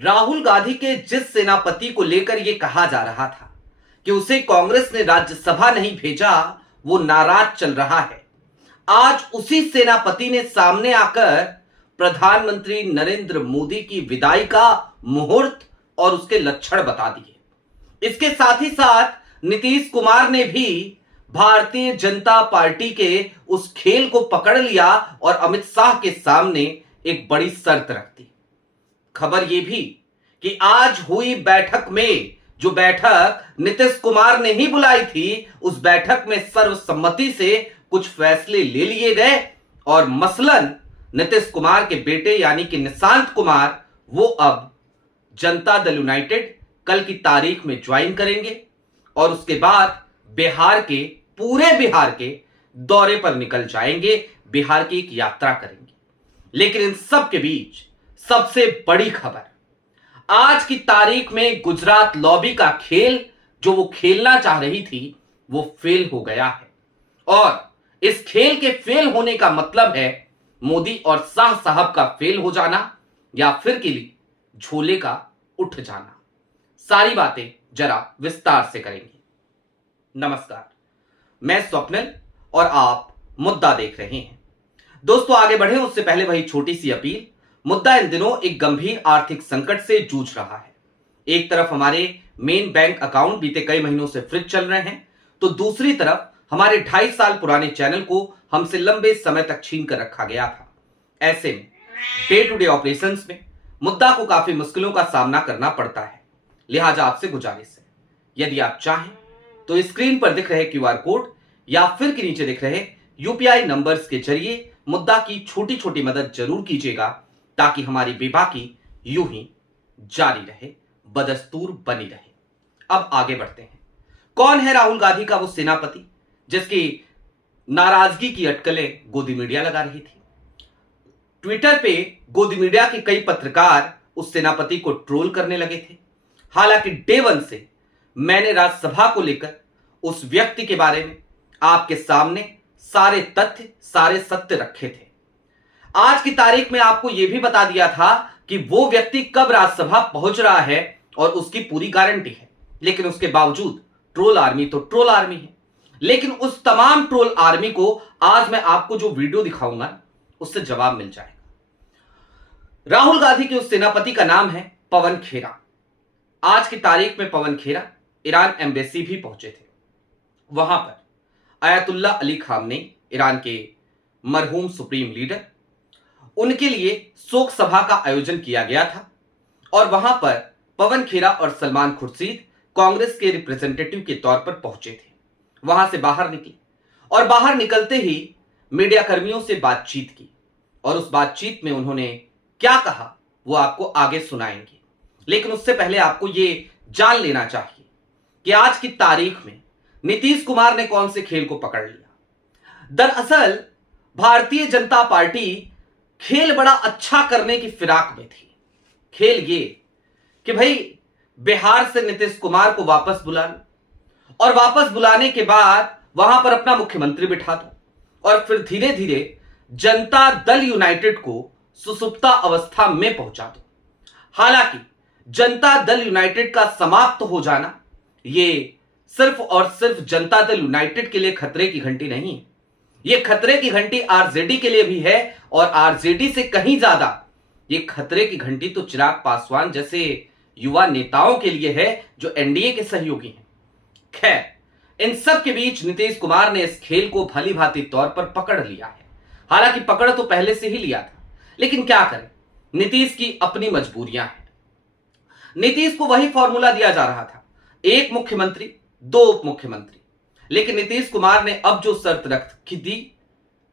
राहुल गांधी के जिस सेनापति को लेकर यह कहा जा रहा था कि उसे कांग्रेस ने राज्यसभा नहीं भेजा, वो नाराज चल रहा है। आज उसी सेनापति ने सामने आकर प्रधानमंत्री नरेंद्र मोदी की विदाई का मुहूर्त और उसके लक्षण बता दिए। इसके साथ ही साथ नीतीश कुमार ने भी भारतीय जनता पार्टी के उस खेल को पकड़ लिया और अमित शाह के सामने एक बड़ी शर्त रख दी। खबर यह भी कि आज हुई बैठक में, जो बैठक नीतीश कुमार ने ही बुलाई थी, उस बैठक में सर्वसम्मति से कुछ फैसले ले लिए गए और मसलन नीतीश कुमार के बेटे यानी कि निशांत कुमार वो अब जनता दल यूनाइटेड कल की तारीख में ज्वाइन करेंगे और उसके बाद पूरे बिहार के दौरे पर निकल जाएंगे, बिहार की एक यात्रा करेंगे। लेकिन इन सब के बीच सबसे बड़ी खबर, आज की तारीख में गुजरात लॉबी का खेल जो वो खेलना चाह रही थी वो फेल हो गया है। और इस खेल के फेल होने का मतलब है मोदी और शाह साहब का फेल हो जाना या फिर के लिए झोले का उठ जाना। सारी बातें जरा विस्तार से करेंगे। नमस्कार, मैं स्वप्निल और आप मुद्दा देख रहे हैं। दोस्तों, आगे बढ़े उससे पहले वही छोटी सी अपील। मुद्दा इन दिनों एक गंभीर आर्थिक संकट से जूझ रहा है। एक तरफ हमारे मेन बैंक अकाउंट बीते कई महीनों से फ्रीज चल रहे हैं, तो दूसरी तरफ हमारे 2.5 साल पुराने चैनल को हमसे लंबे समय तक छीन कर रखा गया था। ऐसे में डे टू डे ऑपरेशंस में मुद्दा को काफी मुश्किलों का सामना करना पड़ता है। लिहाजा आपसे गुजारिश है, यदि आप चाहें तो स्क्रीन पर दिख रहे क्यूआर कोड या फिर के नीचे दिख रहे यूपीआई नंबर्स के जरिए मुद्दा की छोटी छोटी मदद जरूर कीजिएगा, ताकि हमारी बेबाकी यूं ही जारी रहे, बदस्तूर बनी रहे। अब आगे बढ़ते हैं। कौन है राहुल गांधी का वो सेनापति जिसकी नाराजगी की अटकलें गोदी मीडिया लगा रही थी? ट्विटर पे गोदी मीडिया के कई पत्रकार उस सेनापति को ट्रोल करने लगे थे। हालांकि डे वन से मैंने राज्यसभा को लेकर उस व्यक्ति के बारे में आपके सामने सारे तथ्य, सारे सत्य रखे थे। आज की तारीख में आपको यह भी बता दिया था कि वो व्यक्ति कब राज्यसभा पहुंच रहा है और उसकी पूरी गारंटी है। लेकिन उसके बावजूद ट्रोल आर्मी तो ट्रोल आर्मी है। लेकिन उस तमाम ट्रोल आर्मी को आज मैं आपको जो वीडियो दिखाऊंगा उससे जवाब मिल जाएगा। राहुल गांधी के उस सेनापति का नाम है पवन खेरा। आज की तारीख में पवन खेरा ईरान एम्बेसी भी पहुंचे थे। वहां पर अयातुल्ला अली खामनेई, ईरान के मरहूम सुप्रीम लीडर, उनके लिए शोक सभा का आयोजन किया गया था और वहां पर पवन खेरा और सलमान खुर्शीद कांग्रेस के रिप्रेजेंटेटिव के तौर पर पहुंचे थे। वहां से बाहर निकले और बाहर निकलते ही मीडिया कर्मियों से बातचीत की और उस बातचीत में उन्होंने क्या कहा वो आपको आगे सुनाएंगे। लेकिन उससे पहले आपको ये जान लेना चाहिए कि आज की तारीख में नीतीश कुमार ने कौन से खेल को पकड़ लिया। दरअसल भारतीय जनता पार्टी खेल बड़ा अच्छा करने की फिराक में थी। खेल ये कि भाई बिहार से नीतीश कुमार को वापस बुला लो और वापस बुलाने के बाद वहां पर अपना मुख्यमंत्री बिठा दो और फिर धीरे धीरे जनता दल यूनाइटेड को सुसुप्ता अवस्था में पहुंचा दो। हालांकि जनता दल यूनाइटेड का समाप्त हो जाना ये सिर्फ और सिर्फ जनता दल यूनाइटेड के लिए खतरे की घंटी नहीं है, ये खतरे की घंटी आरजेडी के लिए भी है और आरजेडी से कहीं ज्यादा ये खतरे की घंटी तो चिराग पासवान जैसे युवा नेताओं के लिए है जो एनडीए के सहयोगी हैं। खैर, इन सब के बीच नीतीश कुमार ने इस खेल को भली भांति तौर पर पकड़ लिया है। हालांकि पकड़ तो पहले से ही लिया था, लेकिन क्या करें, नीतीश की अपनी मजबूरियां हैं। नीतीश को वही फॉर्मूला दिया जा रहा था, एक मुख्यमंत्री दो उप मुख्यमंत्री। लेकिन नीतीश कुमार ने अब जो शर्त रखी थी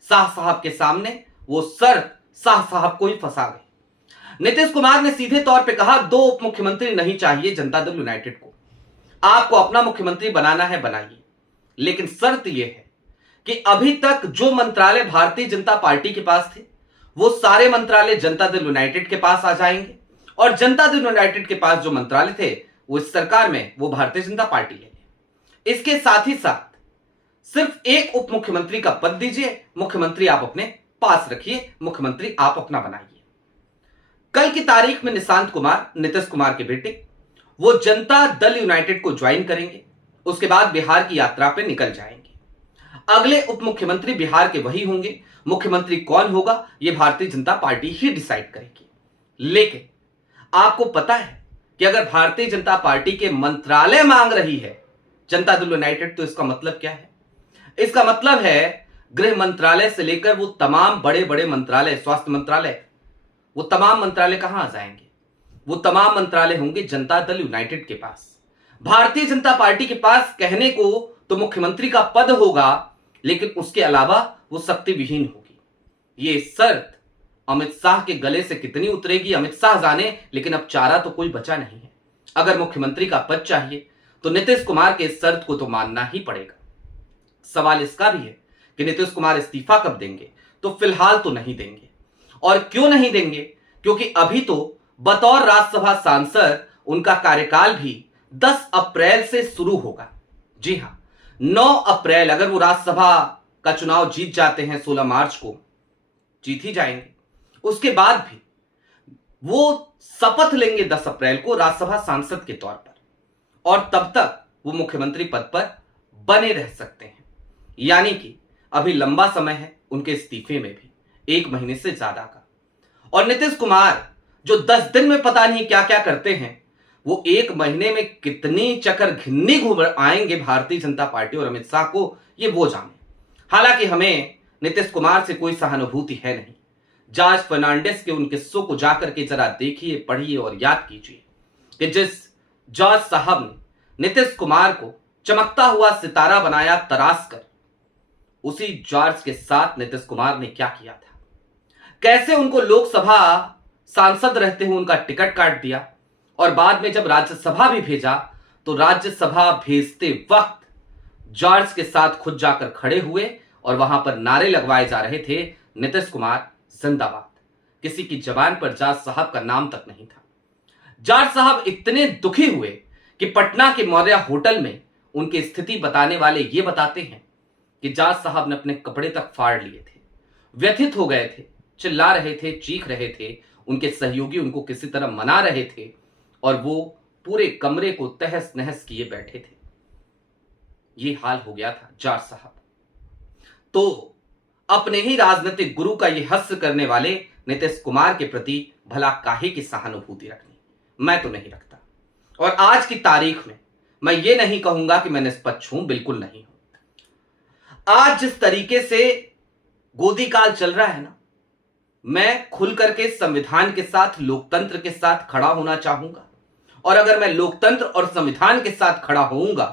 शाह साहब के सामने, वो शर्त शाह साहब को ही फंसा गई। नीतीश कुमार ने सीधे तौर पे कहा, दो उप मुख्यमंत्री नहीं चाहिए जनता दल यूनाइटेड को, आपको अपना मुख्यमंत्री बनाना है बनाइए, लेकिन शर्त यह है कि अभी तक जो मंत्रालय भारतीय जनता पार्टी के पास थे वो सारे मंत्रालय जनता दल यूनाइटेड के पास आ जाएंगे और जनता दल यूनाइटेड के पास जो मंत्रालय थे वो इस सरकार में वो भारतीय जनता पार्टी ले। इसके साथ ही साथ सिर्फ एक उप मुख्यमंत्री का पद दीजिए, मुख्यमंत्री आप अपने पास रखिए, मुख्यमंत्री आप अपना बनाइए। कल की तारीख में निशांत कुमार, नीतीश कुमार के बेटे, वो जनता दल यूनाइटेड को ज्वाइन करेंगे। उसके बाद बिहार की यात्रा पे निकल जाएंगे। अगले उप मुख्यमंत्री बिहार के वही होंगे। मुख्यमंत्री कौन होगा ये भारतीय जनता पार्टी ही डिसाइड करेगी। लेकिन आपको पता है कि अगर भारतीय जनता पार्टी के मंत्रालय मांग रही है जनता दल यूनाइटेड, तो इसका मतलब क्या है? इसका मतलब है गृह मंत्रालय से लेकर वो तमाम बड़े बड़े मंत्रालय, स्वास्थ्य मंत्रालय, वो तमाम मंत्रालय कहां आ जाएंगे? वो तमाम मंत्रालय होंगे जनता दल यूनाइटेड के पास। भारतीय जनता पार्टी के पास कहने को तो मुख्यमंत्री का पद होगा, लेकिन उसके अलावा वो शक्ति विहीन होगी। ये शर्त अमित शाह के गले से कितनी उतरेगी अमित शाह जाने, लेकिन अब चारा तो कोई बचा नहीं है। अगर मुख्यमंत्री का पद चाहिए तो नीतीश कुमार के इस शर्त को तो मानना ही पड़ेगा। सवाल इसका भी है कि नीतीश कुमार इस्तीफा कब देंगे? तो फिलहाल तो नहीं देंगे। और क्यों नहीं देंगे? क्योंकि अभी तो बतौर राज्यसभा सांसद उनका कार्यकाल भी 10 अप्रैल से शुरू होगा। जी हां, 9 अप्रैल, अगर वो राज्यसभा का चुनाव जीत जाते हैं, 16 मार्च को जीत ही जाएंगे, उसके बाद भी वो शपथ लेंगे 10 अप्रैल को राज्यसभा सांसद के तौर पर, और तब तक वो मुख्यमंत्री पद पर बने रह सकते हैं। यानी कि अभी लंबा समय है उनके इस्तीफे में भी, 1 महीने से ज्यादा का। और नीतीश कुमार जो 10 दिन में पता नहीं क्या क्या करते हैं, वो 1 महीने में कितनी चक्कर घिन्नी घूम आएंगे भारतीय जनता पार्टी और अमित शाह को, ये वो जाने। हालांकि हमें नीतीश कुमार से कोई सहानुभूति है नहीं। जॉर्ज फर्नांडिस के उन किस्सों को जाकर के जरा देखिए, पढ़िए और याद कीजिए कि जिस जॉर्ज साहब ने नीतीश कुमार को चमकता हुआ सितारा बनाया तराश कर, उसी जॉर्ज के साथ नीतीश कुमार ने क्या किया था। कैसे उनको लोकसभा सांसद रहते हुए उनका टिकट काट दिया, और बाद में जब राज्यसभा भी भेजा तो राज्यसभा भेजते वक्त जॉर्ज के साथ खुद जाकर खड़े हुए और वहां पर नारे लगवाए जा रहे थे, नीतीश कुमार जिंदाबाद। किसी की जबान पर जॉर्ज साहब का नाम तक नहीं था। जॉर्ज साहब इतने दुखी हुए कि पटना के मौर्य होटल में उनकी स्थिति बताने वाले ये बताते हैं कि जॉर्ज साहब ने अपने कपड़े तक फाड़ लिए थे, व्यथित हो गए थे, चिल्ला रहे थे, चीख रहे थे। उनके सहयोगी उनको किसी तरह मना रहे थे और वो पूरे कमरे को तहस नहस किए बैठे थे। ये हाल हो गया था जॉर्ज साहब। तो अपने ही राजनीतिक गुरु का ये हस्य करने वाले नीतीश कुमार के प्रति भला काहे की सहानुभूति रखनी? मैं तो नहीं रखता। और आज की तारीख में मैं ये नहीं कहूंगा कि मैं निष्पक्ष हूं, बिल्कुल नहीं हूं। आज जिस तरीके से गोदी काल चल रहा है ना, मैं खुल करके संविधान के साथ, लोकतंत्र के साथ खड़ा होना चाहूंगा। और अगर मैं लोकतंत्र और संविधान के साथ खड़ा होऊंगा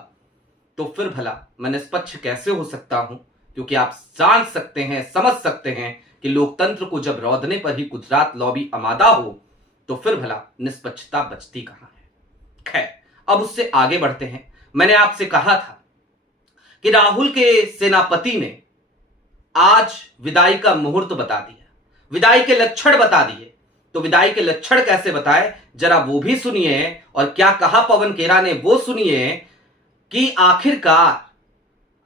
तो फिर भला मैं निष्पक्ष कैसे हो सकता हूं? क्योंकि आप जान सकते हैं, समझ सकते हैं कि लोकतंत्र को जब रौंदने पर ही गुजरात लॉबी आमादा हो तो फिर भला निष्पक्षता बचती कहां है। खैर, अब उससे आगे बढ़ते हैं। मैंने आपसे कहा था कि राहुल के सेनापति ने आज विदाई का मुहूर्त बता दिया, विदाई के लक्षण बता दिए। तो विदाई के लक्षण कैसे बताए, जरा वो भी सुनिए। और क्या कहा पवन खेरा ने वो सुनिए कि आखिरकार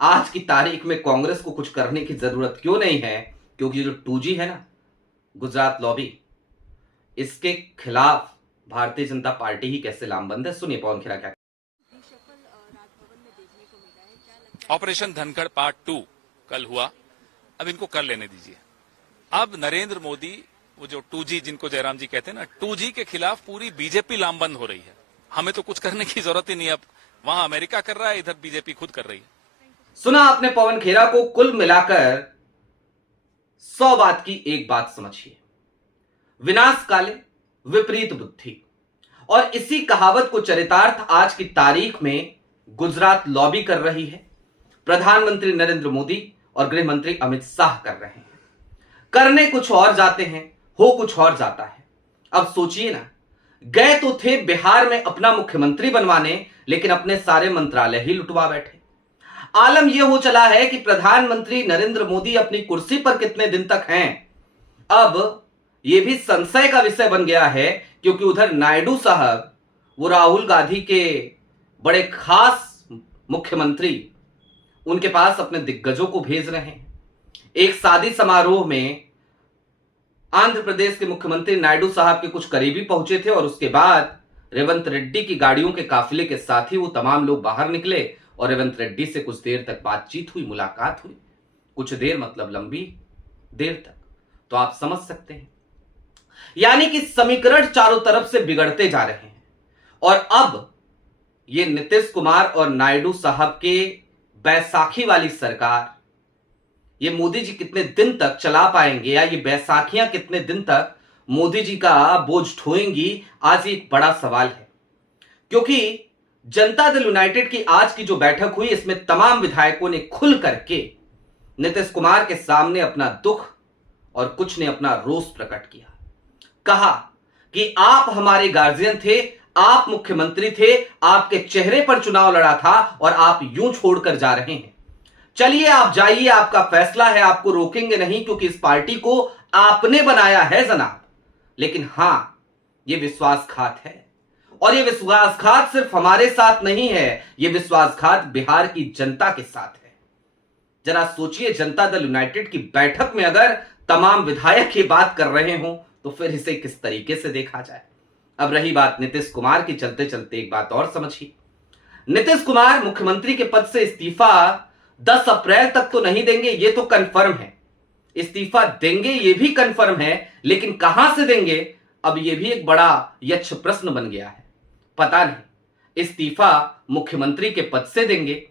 आज की तारीख में कांग्रेस को कुछ करने की जरूरत क्यों नहीं है, क्योंकि जो 2G है ना, गुजरात लॉबी, इसके खिलाफ भारतीय जनता पार्टी ही कैसे लामबंद है। सुनिए पवन खेरा क्या। ऑपरेशन धनखड़ पार्ट 2 कल हुआ, अब इनको कर लेने दीजिए। अब नरेंद्र मोदी, वो जो 2G जिनको जयराम जी कहते हैं ना, 2G के खिलाफ पूरी बीजेपी लामबंद हो रही है। हमें तो कुछ करने की जरूरत ही नहीं। अब वहां अमेरिका कर रहा है, इधर बीजेपी खुद कर रही है। सुना आपने पवन खेरा को। कुल मिलाकर 100 बात की एक बात समझिए, विनाश काले विपरीत बुद्धि। और इसी कहावत को चरितार्थ आज की तारीख में गुजरात लॉबी कर रही है, प्रधानमंत्री नरेंद्र मोदी और गृह मंत्री अमित शाह कर रहे हैं। करने कुछ और जाते हैं, हो कुछ और जाता है। अब सोचिए ना, गए तो थे बिहार में अपना मुख्यमंत्री बनवाने, लेकिन अपने सारे मंत्रालय ही लुटवा बैठे। आलम यह हो चला है कि प्रधानमंत्री नरेंद्र मोदी अपनी कुर्सी पर कितने दिन तक हैं, अब यह भी संशय का विषय बन गया है। क्योंकि उधर नायडू साहब, वो राहुल गांधी के बड़े खास मुख्यमंत्री, उनके पास अपने दिग्गजों को भेज रहे हैं। एक शादी समारोह में आंध्र प्रदेश के मुख्यमंत्री नायडू साहब के कुछ करीबी पहुंचे थे और उसके बाद रेवंत रेड्डी की गाड़ियों के काफिले के साथ ही वो तमाम लोग बाहर निकले और रेवंत रेड्डी से कुछ देर तक बातचीत हुई, मुलाकात हुई। कुछ देर मतलब लंबी देर तक, तो आप समझ सकते हैं। यानी कि समीकरण चारों तरफ से बिगड़ते जा रहे हैं और अब ये नीतीश कुमार और नायडू साहब के बैसाखी वाली सरकार, ये मोदी जी कितने दिन तक चला पाएंगे या ये बैसाखियां कितने दिन तक मोदी जी का बोझ ढोएंगी, आज एक बड़ा सवाल है। क्योंकि जनता दल यूनाइटेड की आज की जो बैठक हुई, इसमें तमाम विधायकों ने खुल करके नीतीश कुमार के सामने अपना दुख और कुछ ने अपना रोष प्रकट किया। कहा कि आप हमारे गार्जियन थे, आप मुख्यमंत्री थे, आपके चेहरे पर चुनाव लड़ा था और आप यूं छोड़कर जा रहे हैं। चलिए आप जाइए, आपका फैसला है, आपको रोकेंगे नहीं, क्योंकि इस पार्टी को आपने बनाया है जनाब। लेकिन हां, यह विश्वासघात है और यह विश्वासघात सिर्फ हमारे साथ नहीं है, यह विश्वासघात बिहार की जनता के साथ है। जरा सोचिए, जनता दल यूनाइटेड की बैठक में अगर तमाम विधायक ये बात कर रहे हो तो फिर इसे किस तरीके से देखा जाए। अब रही बात नीतीश कुमार की, चलते चलते एक बात और समझिए। नीतीश कुमार मुख्यमंत्री के पद से इस्तीफा 10 अप्रैल तक तो नहीं देंगे, ये तो कंफर्म है। इस्तीफा देंगे ये भी कंफर्म है, लेकिन कहां से देंगे अब ये भी एक बड़ा यक्ष प्रश्न बन गया है। पता नहीं इस्तीफा मुख्यमंत्री के पद से देंगे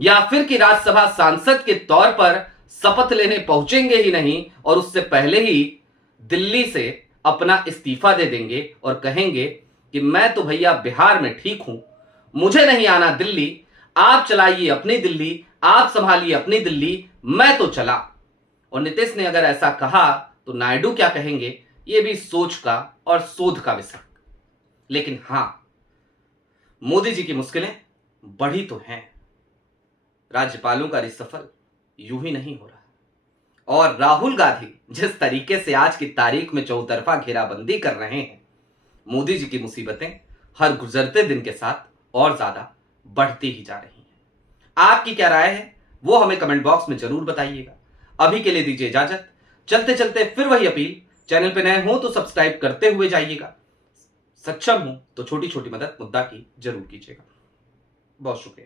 या फिर कि राज्यसभा सांसद के तौर पर शपथ लेने पहुंचेंगे ही नहीं और उससे पहले ही दिल्ली से अपना इस्तीफा दे देंगे और कहेंगे कि मैं तो भैया बिहार में ठीक हूं, मुझे नहीं आना दिल्ली, आप चलाइए अपनी दिल्ली, आप संभालिए अपनी दिल्ली, मैं तो चला। और नीतीश ने अगर ऐसा कहा तो नायडू क्या कहेंगे, यह भी सोच का और शोध का विषय। लेकिन हां, मोदी जी की मुश्किलें बढ़ी तो हैं। राज्यपालों का रिसफल यूं ही नहीं हो रहा और राहुल गांधी जिस तरीके से आज की तारीख में चौतरफा घेराबंदी कर रहे हैं, मोदी जी की मुसीबतें हर गुजरते दिन के साथ और ज्यादा बढ़ती ही जा रही हैं। आपकी क्या राय है वो हमें कमेंट बॉक्स में जरूर बताइएगा। अभी के लिए दीजिए इजाजत। चलते चलते फिर वही अपील, चैनल पे नए हो तो सब्सक्राइब करते हुए जाइएगा, सक्षम हो तो छोटी छोटी मदद मुद्दा की जरूर कीजिएगा। बहुत शुक्रिया।